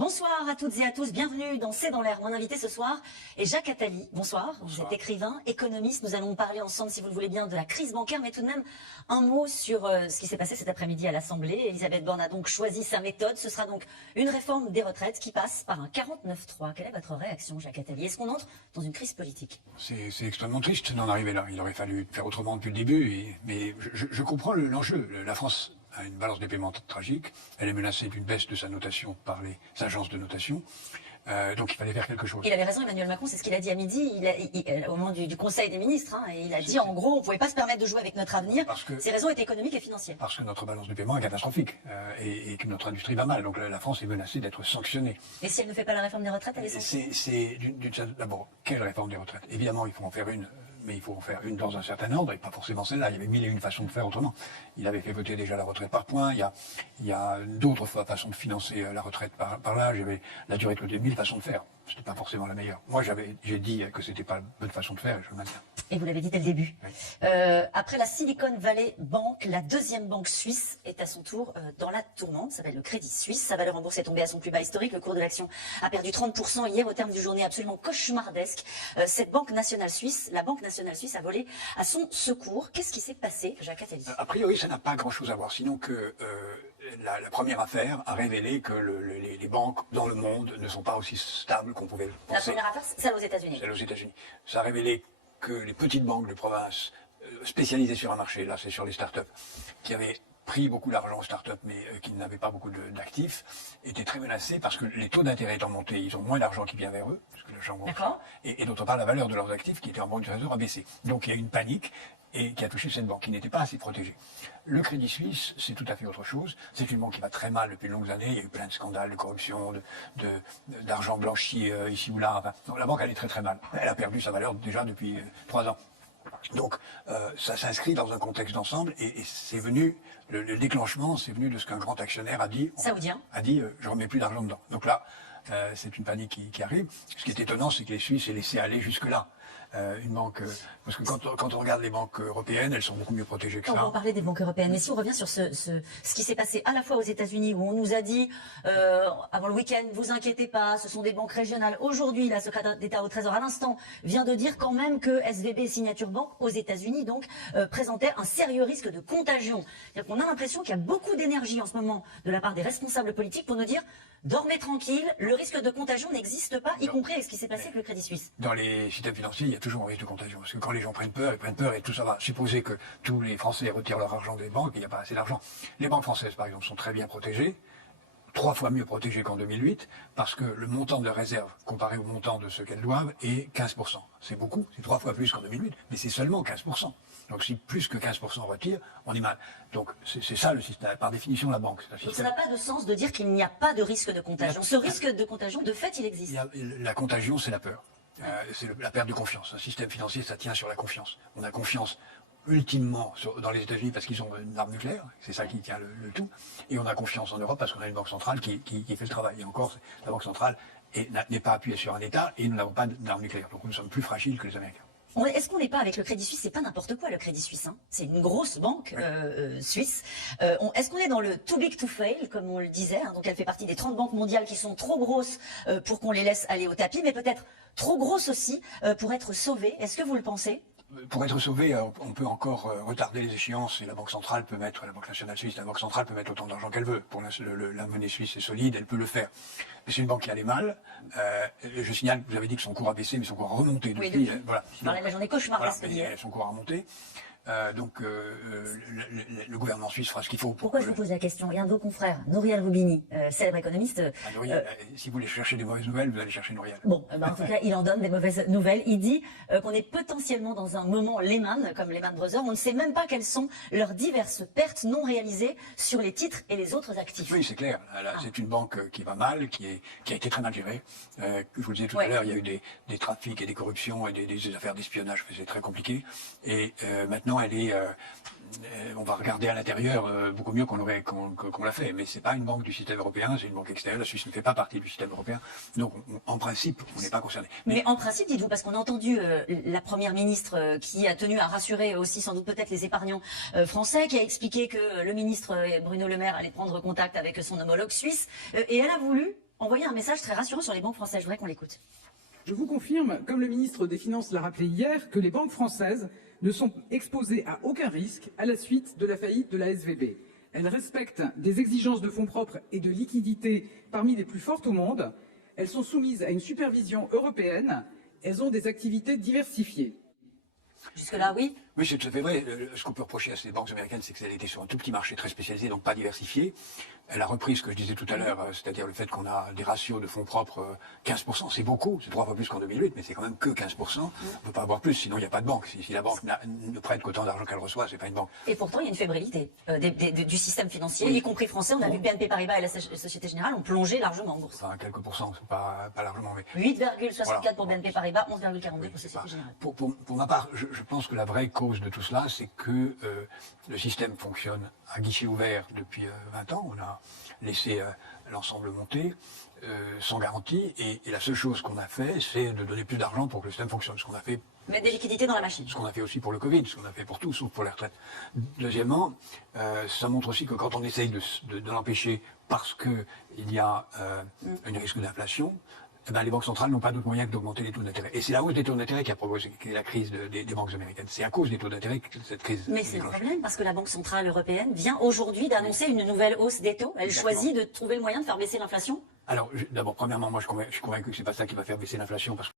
Bonsoir à toutes et à tous, bienvenue dans C'est dans l'air. Mon invité ce soir est Jacques Attali. Bonsoir, vous êtes écrivain, économiste. Nous allons parler ensemble, si vous le voulez bien, de la crise bancaire, mais tout de même un mot sur ce qui s'est passé cet après-midi à l'Assemblée. Elisabeth Borne a donc choisi sa méthode. Ce sera donc une réforme des retraites qui passe par un 49-3. Quelle est votre réaction, Jacques Attali? Est-ce qu'on entre dans une crise politique? C'est extrêmement triste d'en arriver là. Il aurait fallu faire autrement depuis le début. Mais je comprends l'enjeu. La France a une balance des paiements tragique. Elle est menacée d'une baisse de sa notation par les agences de notation. Donc il fallait faire quelque chose. Il avait raison, Emmanuel Macron, c'est ce qu'il a dit à midi, au moment du Conseil des ministres. Et il a dit en gros, on ne pouvait pas se permettre de jouer avec notre avenir. Ses raisons étaient économiques et financières. Parce que notre balance de paiement est catastrophique et que notre industrie va mal. Donc la France est menacée d'être sanctionnée. Et si elle ne fait pas la réforme des retraites, elle est sanctionnée? D'abord, quelle réforme des retraites? Évidemment, il faut en faire une. Mais il faut en faire une dans un certain ordre, et pas forcément celle-là. Il y avait mille et une façons de faire autrement. Il avait fait voter déjà la retraite par points. Il y a d'autres façons de financer la retraite par là. J'avais la durée de côté, mille façons de faire. C'était pas forcément la meilleure. Moi, j'ai dit que c'était pas la bonne façon de faire, et je le maintiens. Et vous l'avez dit dès le début. Oui. Après la Silicon Valley Bank, la deuxième banque suisse est à son tour dans la tourmente. Ça s'appelle le Crédit Suisse. Sa valeur en bourse est tombée à son plus bas historique. Le cours de l'action a perdu 30% hier au terme d'une journée absolument cauchemardesque. Cette banque nationale suisse, la Banque nationale suisse a volé à son secours. Qu'est-ce qui s'est passé, Jacques Attali? A priori, ça n'a pas grand-chose à voir, sinon que la première affaire a révélé que les banques dans le monde ne sont pas aussi stables qu'on pouvait le penser. La première affaire, c'est celle aux États-Unis. Celle aux États-Unis. Ça a révélé que les petites banques de province spécialisées sur un marché, là c'est sur les startups, qui avaient pris beaucoup d'argent aux startups mais qui n'avaient pas beaucoup d'actifs, étaient très menacées parce que les taux d'intérêt étant montés, ils ont moins d'argent qui vient vers eux, parce que l'argent gonfle, et d'autre part la valeur de leurs actifs qui étaient en banque du trésor a baissé. Donc il y a une panique et qui a touché cette banque qui n'était pas assez protégée. Le Crédit Suisse, c'est tout à fait autre chose. C'est une banque qui va très mal depuis de longues années. Il y a eu plein de scandales de corruption, d'argent blanchi ici ou là. Enfin, donc la banque allait très très mal. Elle a perdu sa valeur déjà depuis 3 ans. Donc ça s'inscrit dans un contexte d'ensemble et c'est venu, le déclenchement, c'est venu de ce qu'un grand actionnaire a dit. Saoudien. A dit, je remets plus d'argent dedans. Donc là, c'est une panique qui arrive. Ce qui est étonnant, c'est que les Suisses aient laissé aller jusque-là. Une banque, parce que quand on regarde les banques européennes, elles sont beaucoup mieux protégées que ça. On va en parler des banques européennes, mais si on revient sur ce qui s'est passé à la fois aux États-Unis, où on nous a dit avant le week-end, vous inquiétez pas, ce sont des banques régionales. Aujourd'hui, la secrétaire d'État au Trésor à l'instant vient de dire quand même que SVB et Signature Bank aux États-Unis donc présentaient un sérieux risque de contagion. On a l'impression qu'il y a beaucoup d'énergie en ce moment de la part des responsables politiques pour nous dire dormez tranquille, le risque de contagion n'existe pas, y compris avec ce qui s'est passé avec le Crédit Suisse. Dans les systèmes financiers, il y a toujours un risque de contagion. Parce que quand les gens prennent peur, ils prennent peur et tout ça va. Supposer que tous les Français retirent leur argent des banques, il n'y a pas assez d'argent. Les banques françaises, par exemple, sont très bien protégées, 3 fois mieux protégées qu'en 2008, parce que le montant de réserve, comparé au montant de ce qu'elles doivent, est 15%. C'est beaucoup, c'est 3 fois plus qu'en 2008, mais c'est seulement 15%. Donc si plus que 15% retire, on est mal. Donc c'est ça le système, par définition la banque. Donc ça n'a pas de sens de dire qu'il n'y a pas de risque de contagion. Ce risque de contagion, de fait, il existe. La contagion, c'est la peur. C'est la perte de confiance. Un système financier, ça tient sur la confiance. On a confiance ultimement dans les États-Unis parce qu'ils ont une arme nucléaire, c'est ça qui tient le tout. Et on a confiance en Europe parce qu'on a une banque centrale qui fait le travail. Et encore, la banque centrale n'est pas appuyée sur un État et nous n'avons pas d'arme nucléaire. Donc nous sommes plus fragiles que les Américains. Est-ce qu'on n'est pas avec le Crédit Suisse? C'est pas n'importe quoi le Crédit Suisse. C'est une grosse banque suisse. Est-ce qu'on est dans le too big to fail, comme on le disait? Donc elle fait partie des 30 banques mondiales qui sont trop grosses pour qu'on les laisse aller au tapis, mais peut-être trop grosses aussi pour être sauvées. Est-ce que vous le pensez? Pour être sauvé, on peut encore retarder les échéances et la Banque centrale peut mettre, la Banque nationale suisse, la Banque centrale peut mettre autant d'argent qu'elle veut. Pour la monnaie suisse est solide, elle peut le faire. Mais c'est une banque qui allait mal. Je signale que vous avez dit que son cours a baissé, mais son cours a remonté depuis. Oui, voilà. Je parlais de la journée cauchemardesque hier. Son cours a remonté. Donc le gouvernement suisse fera ce qu'il faut. Pourquoi je vous pose la question? Il y a un de vos confrères, Nouriel Roubini, célèbre économiste. Si vous voulez chercher des mauvaises nouvelles, vous allez chercher Nouriel. Bon, en tout cas, il en donne des mauvaises nouvelles. Il dit qu'on est potentiellement dans un moment Lehman, comme Lehman Brothers. On ne sait même pas quelles sont leurs diverses pertes non réalisées sur les titres et les autres actifs. Oui, c'est clair. C'est une banque qui va mal, qui a été très mal gérée. Je vous le disais tout à l'heure, il y a eu des trafics et des corruptions et des affaires d'espionnage. C'est très compliqué. Et maintenant, on va regarder à l'intérieur beaucoup mieux qu'on l'a fait. Mais c'est pas une banque du système européen, c'est une banque extérieure. La Suisse ne fait pas partie du système européen. Donc, en principe, on n'est pas concerné. Mais en principe, dites-vous, parce qu'on a entendu la première ministre qui a tenu à rassurer aussi sans doute peut-être les épargnants français, qui a expliqué que le ministre Bruno Le Maire allait prendre contact avec son homologue suisse. Et elle a voulu envoyé un message très rassurant sur les banques françaises. Je voudrais qu'on l'écoute. Je vous confirme, comme le ministre des Finances l'a rappelé hier, que les banques françaises ne sont exposées à aucun risque à la suite de la faillite de la SVB. Elles respectent des exigences de fonds propres et de liquidité parmi les plus fortes au monde. Elles sont soumises à une supervision européenne. Elles ont des activités diversifiées. Jusque-là, oui. Oui, c'est tout à fait vrai. Ce qu'on peut reprocher à ces banques américaines, c'est qu'elles étaient sur un tout petit marché très spécialisé, donc pas diversifié. Elle a repris ce que je disais tout à l'heure, c'est-à-dire le fait qu'on a des ratios de fonds propres 15%, c'est beaucoup, c'est 3 fois plus qu'en 2008, mais c'est quand même que 15%. On ne peut pas avoir plus, sinon il n'y a pas de banque. Si la banque ne prête qu'autant d'argent qu'elle reçoit, c'est pas une banque. Et pourtant, il y a une fébrilité du système financier, y compris français. On a vu BNP Paribas et la Société Générale ont plongé largement en bourse. Enfin, quelques pourcents, c'est pas largement. Mais... 8,64 voilà. Pour BNP Paribas, 11,42 pour Société Générale. Pour ma part, je pense que la vraie cause de tout cela, c'est que le système fonctionne à guichet ouvert depuis 20 ans. On a laissé l'ensemble monter sans garantie. Et la seule chose qu'on a fait, c'est de donner plus d'argent pour que le système fonctionne. Ce qu'on a fait. Mettre des liquidités dans la machine. Ce qu'on a fait aussi pour le Covid, ce qu'on a fait pour tout, sauf pour les retraites. Deuxièmement, ça montre aussi que quand on essaye de l'empêcher parce qu'il y a un risque d'inflation, eh ben, les banques centrales n'ont pas d'autre moyen que d'augmenter les taux d'intérêt. Et c'est la hausse des taux d'intérêt qui a provoqué la crise des banques américaines. C'est à cause des taux d'intérêt que cette crise. Mais c'est le problème, parce que la Banque Centrale Européenne vient aujourd'hui d'annoncer une nouvelle hausse des taux. Elle choisit de trouver le moyen de faire baisser l'inflation. Alors, d'abord, premièrement, moi je suis convaincu que c'est pas ça qui va faire baisser l'inflation, parce que